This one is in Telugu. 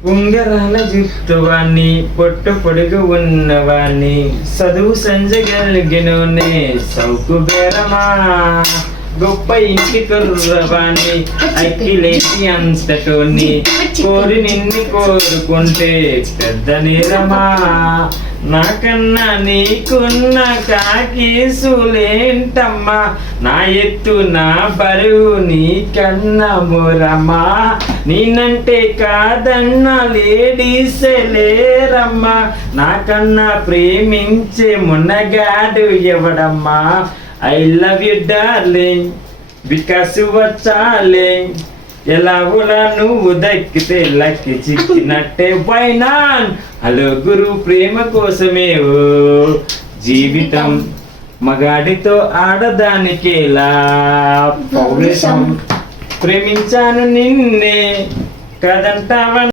ఉంగరాల జుట్టువాణ్ణి పొట్టు పొడుగు ఉన్నవాణ్ణి చదువు సంజగలిగినోనే సౌకు బేరమా గొప్ప ఇంటి కుర్రవాణ్ణి అక్కిలేసి అంతటోని కోరి నిన్ను కోరుకుంటే పెద్ద నేరమా నాకన్నా నీకున్న కాకీసులేంటమ్మా నా ఎత్తు నా బరువు నీకన్నా మొరమ్మా నేనంటే కాదన్న లేడీసే లేరమ్మా నాకన్నా ప్రేమించే మునగాడు ఎవడమ్మా I love you darling because వచ్చాలే ఎలా ఉలా నువ్వు దక్కితే లక్కి చిక్కినట్టే వైనాన్ హలో గురు ప్రేమ కోసమే ఓ జీవితం మగాడితో ఆడదానికేలా పౌరుషం ప్రేమించాను నిన్నే కదంటావా